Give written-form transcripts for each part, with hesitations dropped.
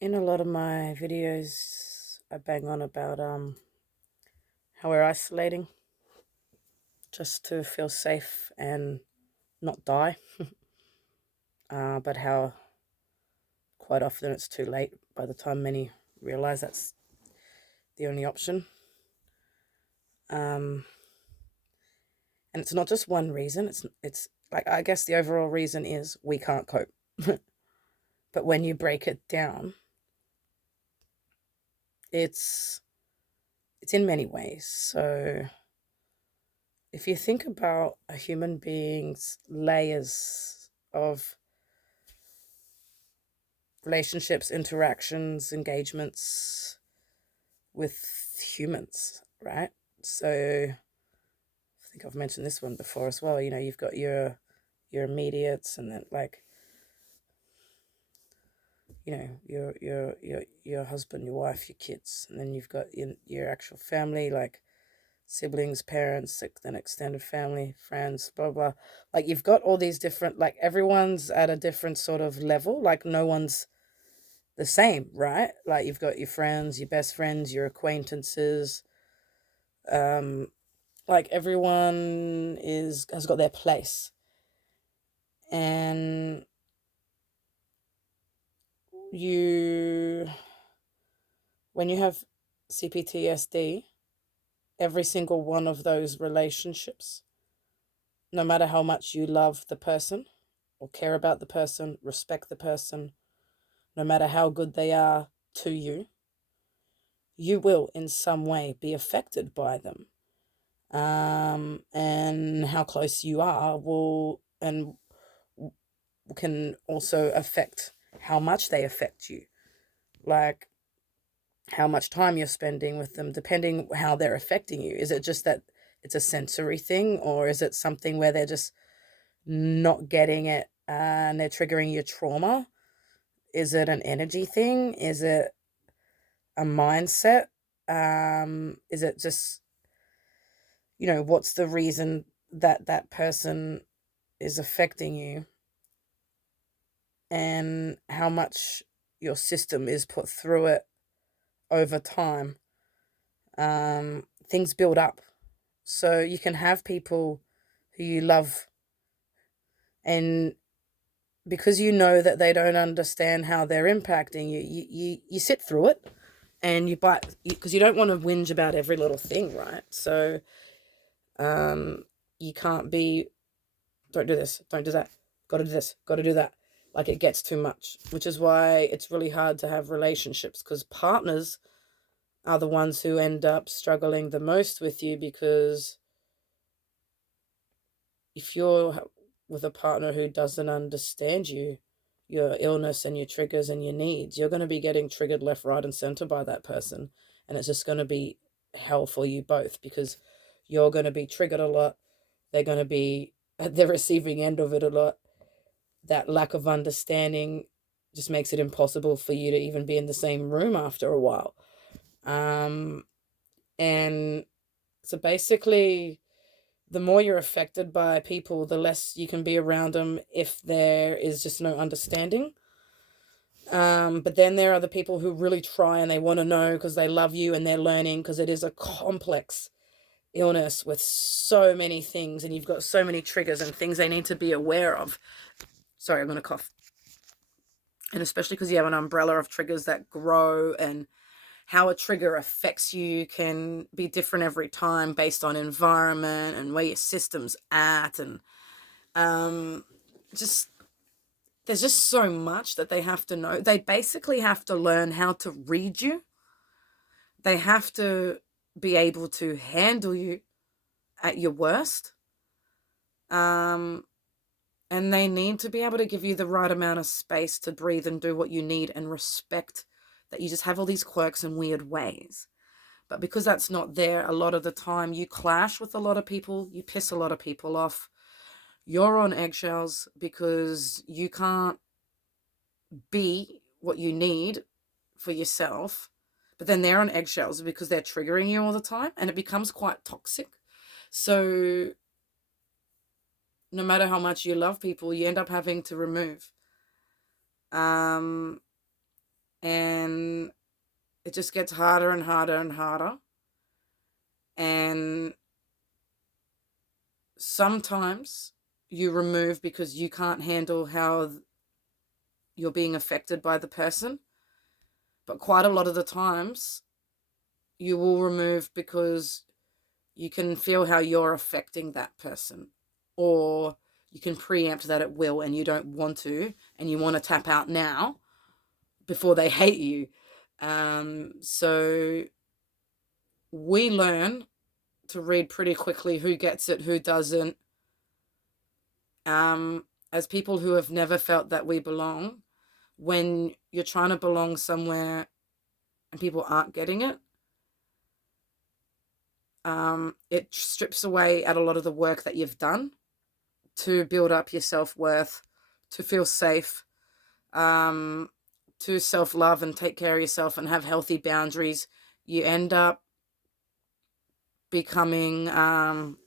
In a lot of my videos, I bang on about how we're isolating just to feel safe and not die, but how quite often it's too late by the time many realize that's the only option. Um, and it's not just one reason. It's like, I guess the overall reason is we can't cope. But when you break it down, it's it's in many ways. So if you think about a human being's layers of relationships, interactions, engagements with humans, right? So I think I've mentioned this one before as well. You've got your immediates, and then like your husband, your wife, your kids, and then you've got your actual family, like siblings, parents, like then extended family, friends, blah blah. Like you've got all these different, like everyone's at a different sort of level. Like no one's the same, right? Like you've got your friends, your best friends, your acquaintances. Um, like everyone has got their place, and you when you have CPTSD, every single one of those relationships, no matter how much you love the person or care about the person, respect the person, no matter how good they are to you, you will in some way be affected by them. And how close you are will and can also affect how much they affect you. Like how much time you're spending with them, depending how they're affecting you. Is it just that it's a sensory thing, or is it something where they're just not getting it and they're triggering your trauma? Is it an energy thing? Is it a mindset? Is it just, what's the reason that that person is affecting you, and how much your system is put through it over time? Things build up. So you can have people who you love, and because you know that they don't understand how they're impacting you, you sit through it and you bite, because you don't want to whinge about every little thing, right? So you can't be, don't do this, don't do that, got to do this, got to do that. Like it gets too much, which is why it's really hard to have relationships, because partners are the ones who end up struggling the most with you, because if you're with a partner who doesn't understand you, your illness and your triggers and your needs, you're going to be getting triggered left, right, and center by that person. And it's just going to be hell for you both, because you're going to be triggered a lot. They're going to be at the receiving end of it a lot. That lack of understanding just makes it impossible for you to even be in the same room after a while. Um, and so basically, the more you're affected by people, the less you can be around them if there is just no understanding. But then there are the people who really try and they want to know because they love you and they're learning, because it is a complex illness with so many things, and you've got so many triggers and things they need to be aware of. Sorry, I'm going to cough. And especially because you have an umbrella of triggers that grow, and how a trigger affects you can be different every time based on environment and where your system's at. And um, just there's just so much that they have to know. They basically have to learn how to read you. They have to be able to handle you at your worst. Um, and they need to be able to give you the right amount of space to breathe and do what you need, and respect that you just have all these quirks and weird ways. But because that's not there, a lot of the time you clash with a lot of people, you piss a lot of people off. You're on eggshells because you can't be what you need for yourself. But then they're on eggshells because they're triggering you all the time, and it becomes quite toxic. So no matter how much you love people, you end up having to remove. Um, And it just gets harder and harder and harder. And sometimes you remove because you can't handle how you're being affected by the person. But quite a lot of the times you will remove because you can feel how you're affecting that person, or you can preempt that it will and you don't want to, and you want to tap out now before they hate you. So we learn to read pretty quickly who gets it, who doesn't. As people who have never felt that we belong, when you're trying to belong somewhere and people aren't getting it, it strips away at a lot of the work that you've done to build up your self-worth, to feel safe, to self-love and take care of yourself and have healthy boundaries. You end up becoming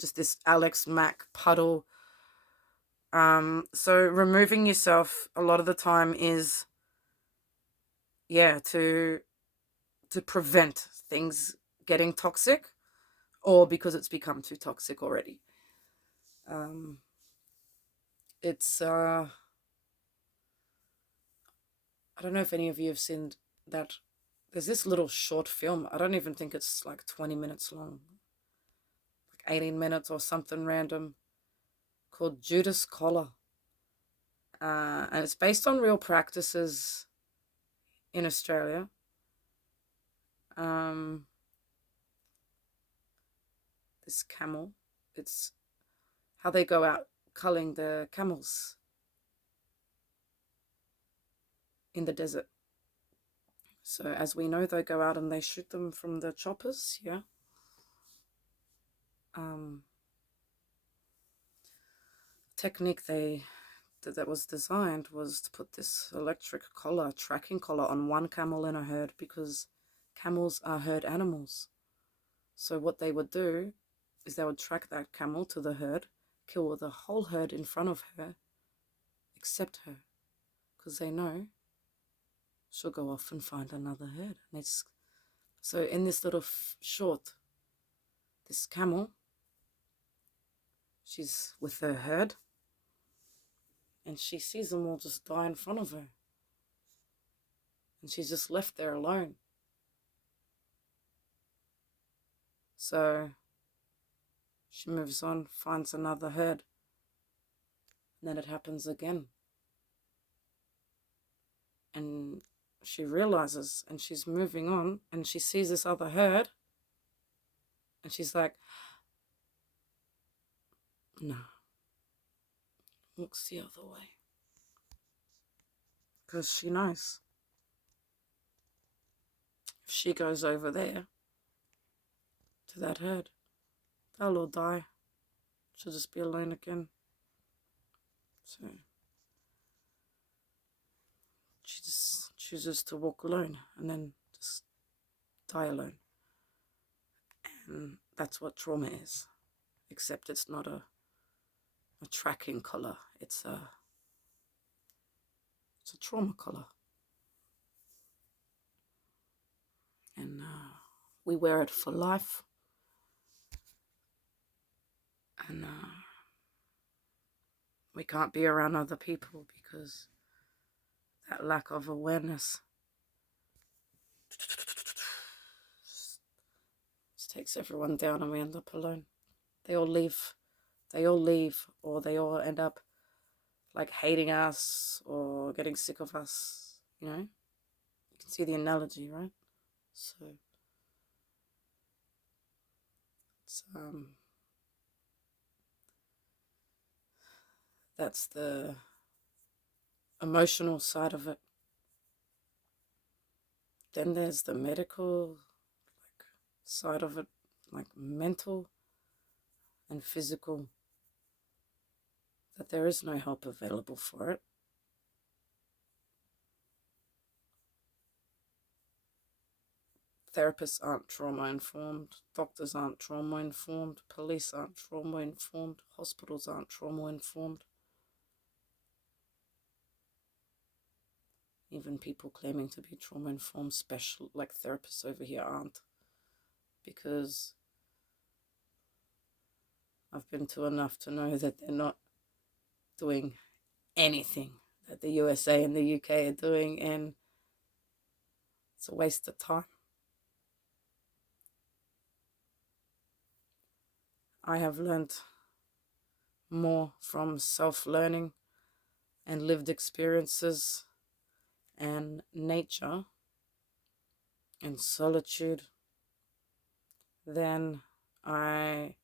just this Alex Mack puddle. So removing yourself a lot of the time is, to prevent things getting toxic, or because it's become too toxic already. It's I don't know if any of you have seen that. There's this little short film. I don't even think it's like 20 minutes long, like 18 minutes or something random, called Judas Collar. And it's based on real practices in Australia. This camel, it's how they go out culling the camels in the desert. So as we know, they go out and they shoot them from the choppers, yeah. Technique that was designed was to put this electric collar, tracking collar, on one camel in a herd, because camels are herd animals. So what they would do is they would track that camel to the herd, kill the whole herd in front of her, except her, because they know she'll go off and find another herd. So in this little short, this camel, she's with her herd, and she sees them all just die in front of her. And she's just left there alone. So she moves on, finds another herd. And then it happens again. And she realizes, and she's moving on, and she sees this other herd. And she's like, no. Looks the other way. Because she knows if she goes over there to that herd, they'll all die. She'll just be alone again. So she just chooses to walk alone and then just die alone. And that's what trauma is. Except it's not a tracking collar. It's a trauma collar. And we wear it for life. And we can't be around other people because that lack of awareness just takes everyone down, and we end up alone. They all leave, or they all end up like hating us or getting sick of us, you know? You can see the analogy, right? So it's that's the emotional side of it. Then there's the medical side of it, like mental and physical, that there is no help available for it. Therapists aren't trauma-informed, doctors aren't trauma-informed, police aren't trauma-informed, hospitals aren't trauma-informed. Even people claiming to be trauma-informed special, like therapists over here, aren't. Because I've been to enough to know that they're not doing anything that the USA and the UK are doing, and it's a waste of time. I have learned more from self-learning and lived experiences and nature and solitude than I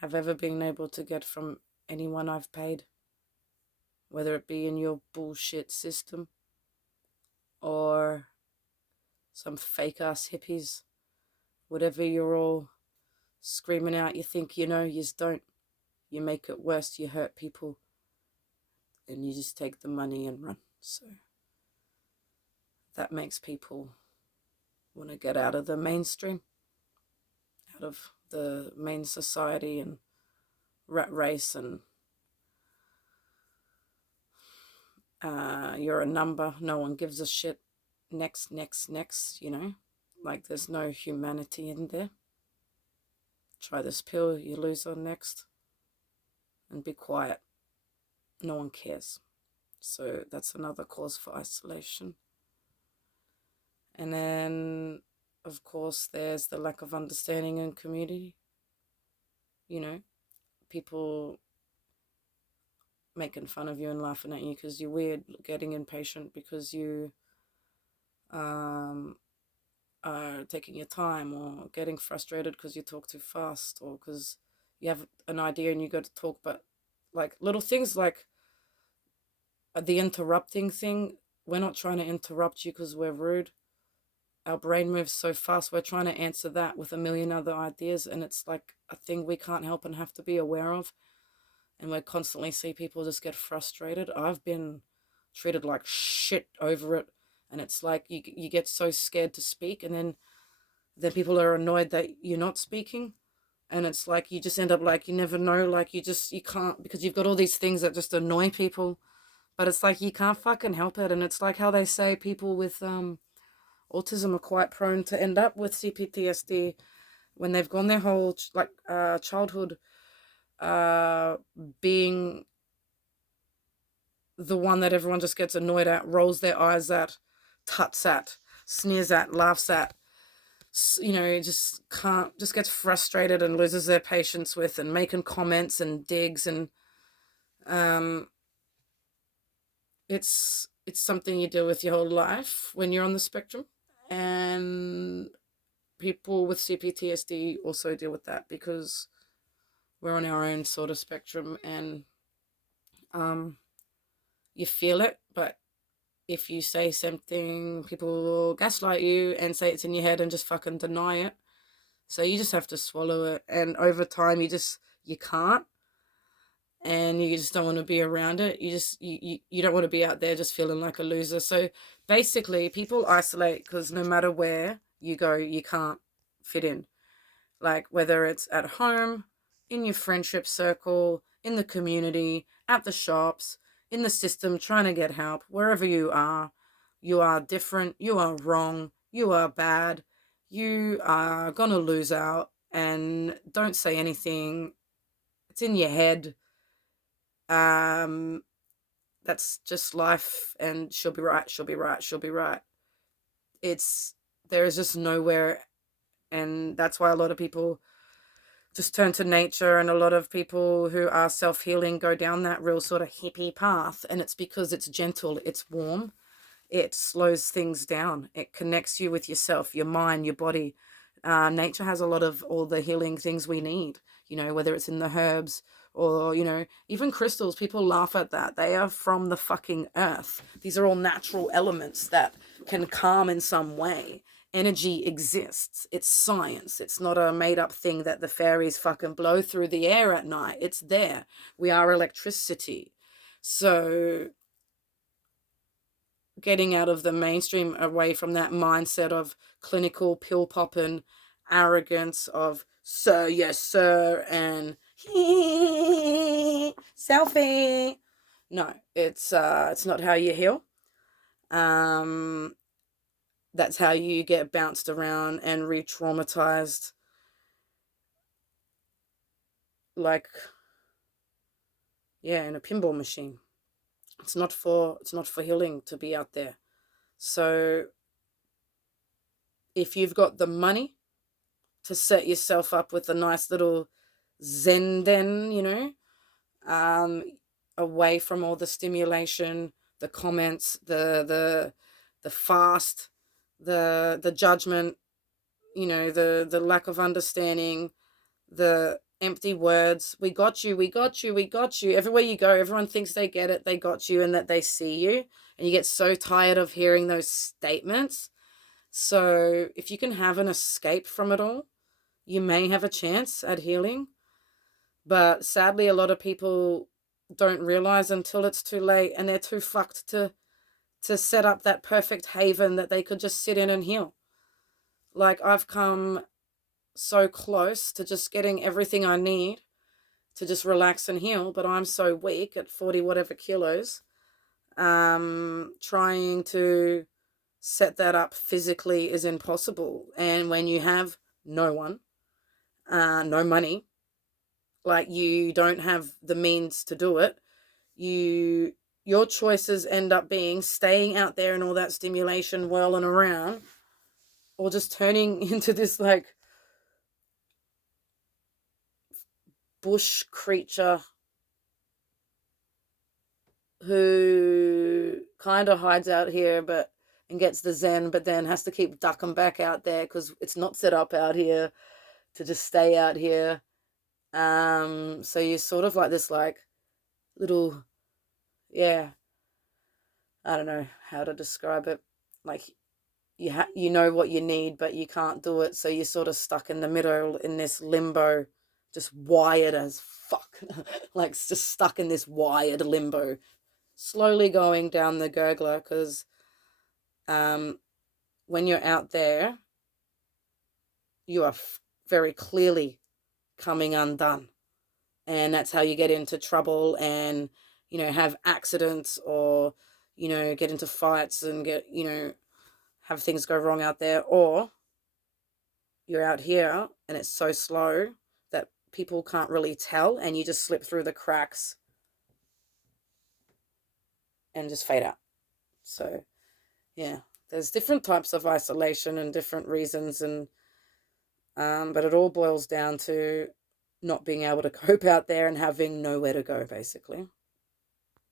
have ever been able to get from anyone I've paid, whether it be in your bullshit system or some fake-ass hippies, whatever you're all screaming out, you think you know, you just don't. You make it worse, you hurt people, and you just take the money and run. So that makes people want to get out of the mainstream, out of the main society and rat race, and you're a number, no one gives a shit, next, you know, like there's no humanity in there. Try this pill, you loser, next, and be quiet. No one cares. So that's another cause for isolation. And then, of course, there's the lack of understanding in community. You know, people making fun of you and laughing at you because you're weird, getting impatient because you are taking your time, or getting frustrated because you talk too fast, or because you have an idea and you go to talk, but like little things like the interrupting thing. We're not trying to interrupt you because we're rude. Our brain moves so fast, we're trying to answer that with a million other ideas, and it's like a thing we can't help and have to be aware of. And we constantly see people just get frustrated. I've been treated like shit over it, and it's like you get so scared to speak, and then people are annoyed that you're not speaking, and it's like you just end up like you never know, like you can't, because you've got all these things that just annoy people, but it's like you can't fucking help it. And it's like how they say people with autism are quite prone to end up with C-PTSD when they've gone their whole childhood being the one that everyone just gets annoyed at, rolls their eyes at, tuts at, sneers at, laughs at, you know, just gets frustrated and loses their patience with, and making comments and digs, and it's something you deal with your whole life when you're on the spectrum. And people with C-PTSD also deal with that because we're on our own sort of spectrum, and you feel it, but if you say something, people will gaslight you and say it's in your head and just fucking deny it. So you just have to swallow it, and over time you can't, and you just don't want to be around it. You don't want to be out there just feeling like a loser. So basically people isolate because no matter where you go, you can't fit in. Like whether it's at home, in your friendship circle, in the community, at the shops, in the system, trying to get help, wherever you are different, you are wrong, you are bad, you are gonna lose out, and don't say anything. It's in your head. That's just life, and she'll be right, she'll be right, she'll be right. There is just nowhere, and that's why a lot of people just turn to nature, and a lot of people who are self-healing go down that real sort of hippie path, and it's because it's gentle, it's warm, it slows things down, it connects you with yourself, your mind, your body. Nature has a lot of all the healing things we need, you know, whether it's in the herbs or, you know, even crystals. People laugh at that. They are from the fucking earth. These are all natural elements that can calm in some way. Energy exists. It's science. It's not a made-up thing that the fairies fucking blow through the air at night. It's there. We are electricity. So getting out of the mainstream, away from that mindset of clinical pill popping arrogance of sir, yes sir, and selfie. No, it's not how you heal. That's how you get bounced around and re-traumatized. Like, yeah, in a pinball machine. It's not for healing to be out there. So if you've got the money to set yourself up with a nice little zen den, away from all the stimulation, the comments, the fast, the judgment, the lack of understanding, the empty words. We got you, we got you, we got you. Everywhere you go, everyone thinks they get it, they got you, and that they see you. And you get so tired of hearing those statements. So if you can have an escape from it all, you may have a chance at healing. But sadly, a lot of people don't realize until it's too late, and they're too fucked to set up that perfect haven that they could just sit in and heal. Like, I've come so close to just getting everything I need to just relax and heal, but I'm so weak at 40 whatever kilos, trying to set that up physically is impossible. And when you have no one, no money, like, you don't have the means to do it, your choices end up being staying out there in all that stimulation, whirling around, or just turning into this like bush creature who kind of hides out here and gets the zen, but then has to keep ducking back out there because it's not set up out here to just stay out here. So you're sort of like this like little, yeah, I don't know how to describe it. Like, you know what you need, but you can't do it. So you're sort of stuck in the middle in this limbo, just wired as fuck. Like, just stuck in this wired limbo, slowly going down the gurgler. Because when you're out there, you are very clearly coming undone. And that's how you get into trouble and, have accidents, or, get into fights and get, have things go wrong out there. Or you're out here and it's so slow that people can't really tell, and you just slip through the cracks and just fade out. So, yeah, there's different types of isolation and different reasons, and but it all boils down to not being able to cope out there and having nowhere to go, basically.